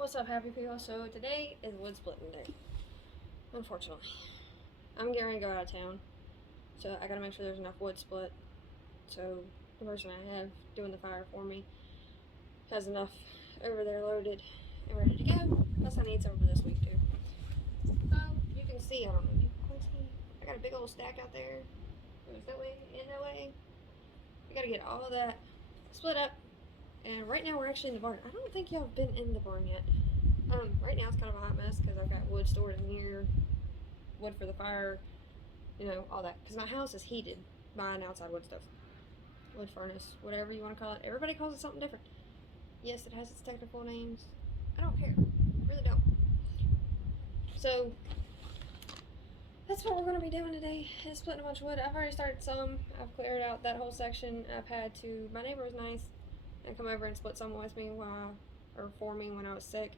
What's up, happy people? So today is wood splitting day. Unfortunately, I'm getting ready to go out of town, so I gotta make sure there's enough wood split. So the person I have doing the fire for me has enough over there loaded and ready to go. Plus, I need some for this week too. So you can see, I don't know if you can quite see. I got a big old stack out there. It goes that way and that way. I gotta get all of that split up. And right now we're actually in the barn. I don't think y'all have been in the barn yet. Right now it's kind of a hot mess because I've got wood stored in here, wood for the fire, you know, all that. Because my house is heated by an outside wood stove, wood furnace, whatever you want to call it. Everybody calls it something different. Yes, it has its technical names. I don't care, really don't. So that's what we're going to be doing today, is splitting a bunch of wood. I've already started some. I've cleared out that whole section. My neighbor was nice and come over and split some with me for me when I was sick.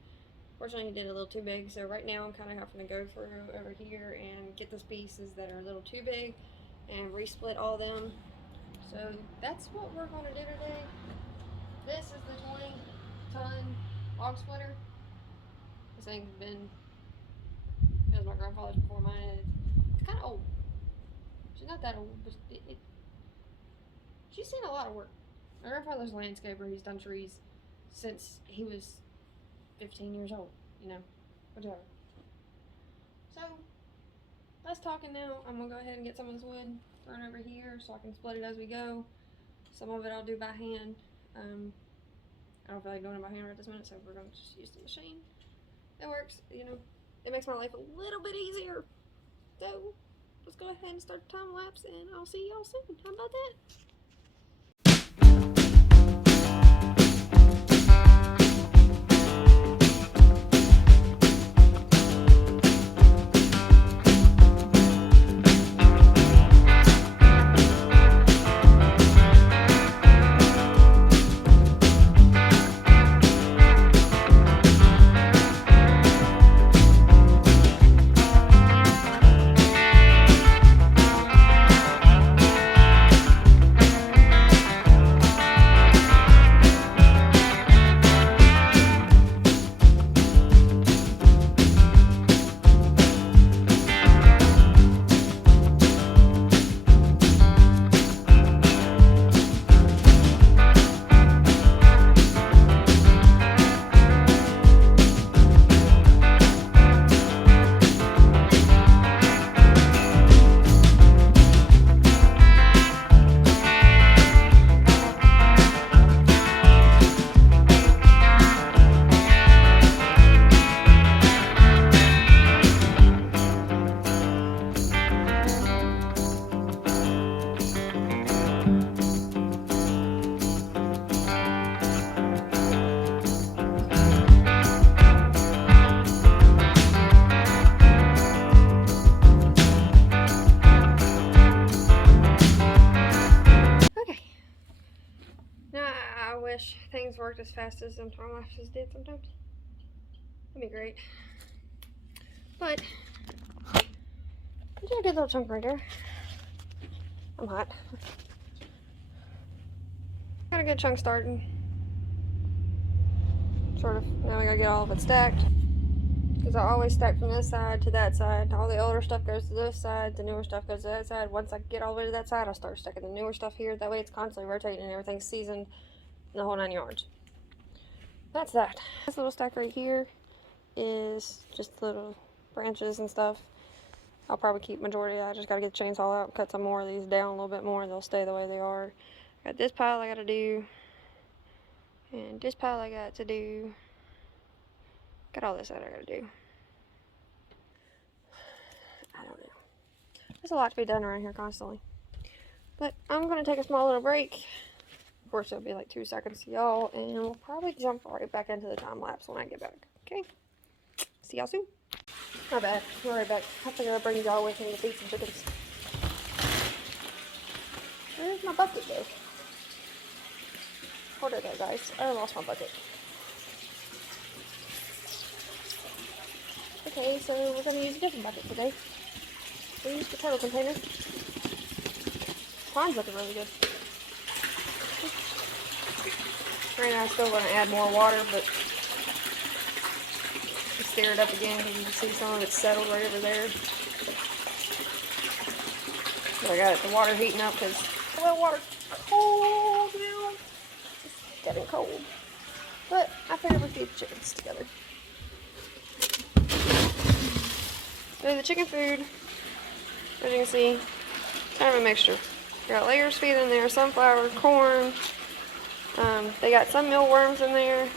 Fortunately, he did a little too big, so right now I'm kind of having to go through over here and get those pieces that are a little too big and resplit all them. So that's what we're going to do today. This is the 20-ton log splitter. This thing's been, it was my grandfather's before mine. It's kind of old. She's not that old, but she's seen a lot of work. My grandfather's a landscaper. He's done trees since he was 15 years old, you know, whatever. So, less talking now. I'm gonna go ahead and get some of this wood thrown over here so I can split it as we go. Some of it I'll do by hand. I don't feel like doing it by hand right this minute, so we're gonna just use the machine. It works, you know, it makes my life a little bit easier. So, let's go ahead and start the time lapse, and I'll see y'all soon. How about that? I wish things worked as fast as some time lapses did sometimes. That'd be great. But I did a good little chunk right there. I'm hot. Got a good chunk starting. Sort of. Now I gotta get all of it stacked. Because I always stack from this side to that side. All the older stuff goes to this side, the newer stuff goes to that side. Once I get all the way to that side, I'll start stacking the newer stuff here. That way it's constantly rotating and everything's seasoned in the whole 9 yards. That's that. This little stack right here is just little branches and stuff. I'll probably keep majority of that. I just gotta get the chainsaw out and cut some more of these down a little bit more. They'll stay the way they are. Got this pile I gotta do. And this pile I got to do. Got all this that I gotta do. I don't know. There's a lot to be done around here constantly. But I'm gonna take a small little break. Of course, it'll be like 2 seconds to y'all, and we'll probably jump right back into the time lapse when I get back. Okay? See y'all soon. My bad. We're right back. I figured I'd bring y'all with me to feed some chickens. Where's my bucket though? Hold it there, guys. I lost my bucket. Okay, so we're gonna use a different bucket today. We used the turtle container. Pond's looking really good. Right now I'm still gonna add more water, but stir it up again because you can see some of it's settled right over there. But I got the water heating up because the water's cold now. It's getting cold. But I figured we'd feed the chickens together. So the chicken food, as you can see, kind of a mixture. We got layers feed in there, sunflower, corn. They got some mealworms in there.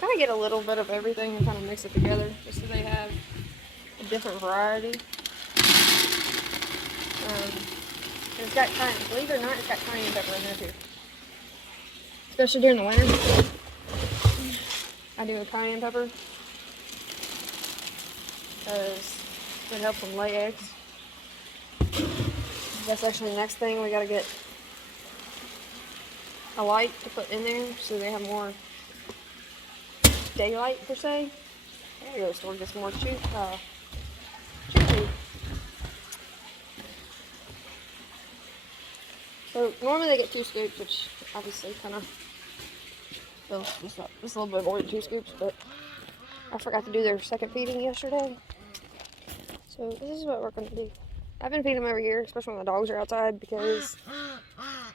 Kind of get a little bit of everything and kind of mix it together just so they have a different variety. It's got cayenne, believe it or not, it's got cayenne pepper in there too. Especially during the winter. I do a cayenne pepper because it helps them lay eggs. That's actually the next thing. We gotta get a light to put in there so they have more daylight per se. I gotta go to the store and get some more chicken food. So normally they get 2 scoops, which obviously kind of fills just a little bit more than 2 scoops, but I forgot to do their second feeding yesterday. So this is what we're gonna do. I've been feeding them every year, especially when the dogs are outside, because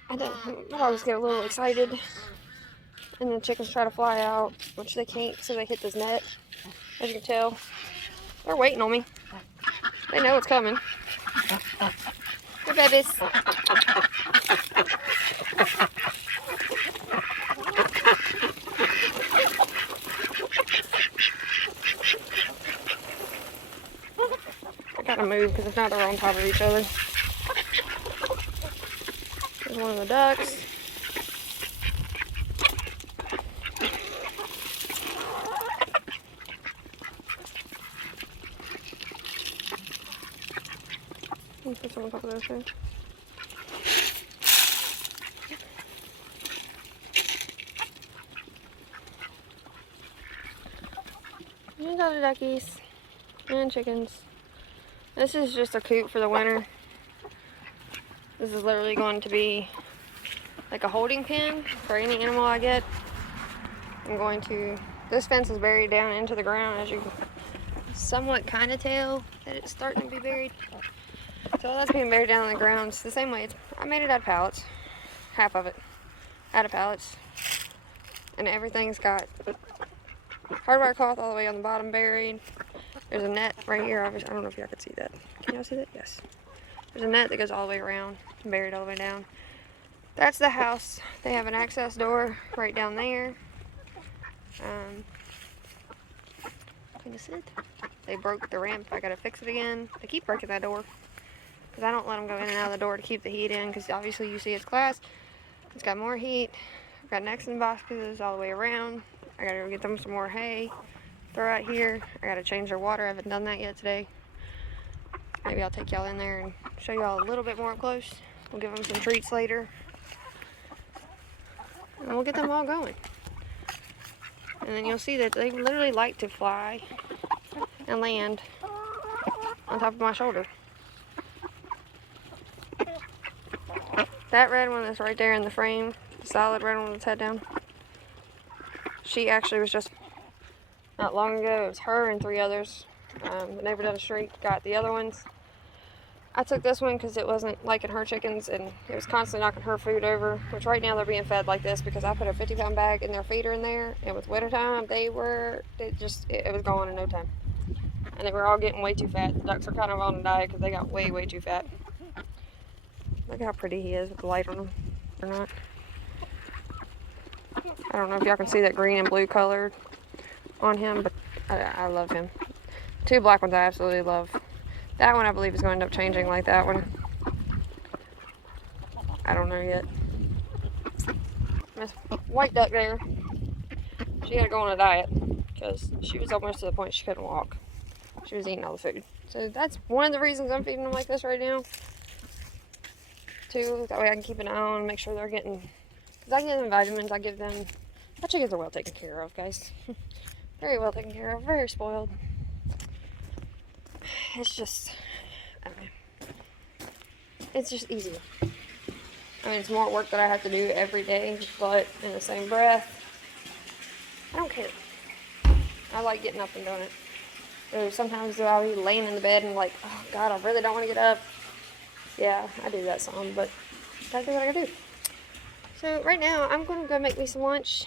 my dogs get a little excited and the chickens try to fly out, which they can't, so they hit this net. As you can tell, they're waiting on me. They know it's coming. Hey, babies. I gotta move because if not, they're on top of each other. There's one of the ducks. Put some on top of those too. And other duckies and chickens. This is just a coop for the winter. This is literally going to be like a holding pen for any animal I get. I'm going to, this fence is buried down into the ground, as you can somewhat kind of tell that it's starting to be buried. So that's being buried down on the ground. It's the same way. I made it out of pallets. Half of it out of pallets. And everything's got hardwire cloth all the way on the bottom buried. There's a net right here. Obviously, I don't know if y'all can see that. Can y'all see that? Yes. There's a net that goes all the way around, buried all the way down. That's the house. They have an access door right down there. Can you see it? They broke the ramp. I gotta fix it again. They keep breaking that door because I don't let them go in and out of the door to keep the heat in, because obviously you see it's glass. It's got more heat. I've got necks and boxes all the way around. I gotta go get them some more hay. Throw out here. I gotta change their water. I haven't done that yet today. Maybe I'll take y'all in there and show y'all a little bit more up close. We'll give them some treats later. And we'll get them all going. And then you'll see that they literally like to fly and land on top of my shoulder. That red one is right there in the frame. The solid red one with its head down. She actually was just not long ago. It was her and 3 others. The neighbor down the street got the other ones. I took this one because it wasn't liking her chickens, and it was constantly knocking her food over, which right now they're being fed like this because I put a 50-pound bag in their feeder in there, and with winter time it was gone in no time. And they were all getting way too fat. The ducks are kind of on a diet because they got way too fat. Look how pretty he is with the light on him or not. I don't know if y'all can see that green and blue color on him, but I love him. 2 black ones I absolutely love. That one I believe is going to end up changing like that one. I don't know yet. This white duck there, she had to go on a diet because she was almost to the point she couldn't walk. She was eating all the food. So that's one of the reasons I'm feeding them like this right now. 2, that way I can keep an eye on and make sure they're getting, because I give them vitamins, I give them, my chickens are well taken care of, guys. Very well taken care of, very spoiled. It's just, I mean, it's just easier. I mean, it's more work that I have to do every day, but in the same breath, I don't care. I like getting up and doing it. So sometimes I'll be laying in the bed and like, oh God, I really don't want to get up. Yeah, I do that some, but gotta do what I gotta do. So right now, I'm gonna go make me some lunch.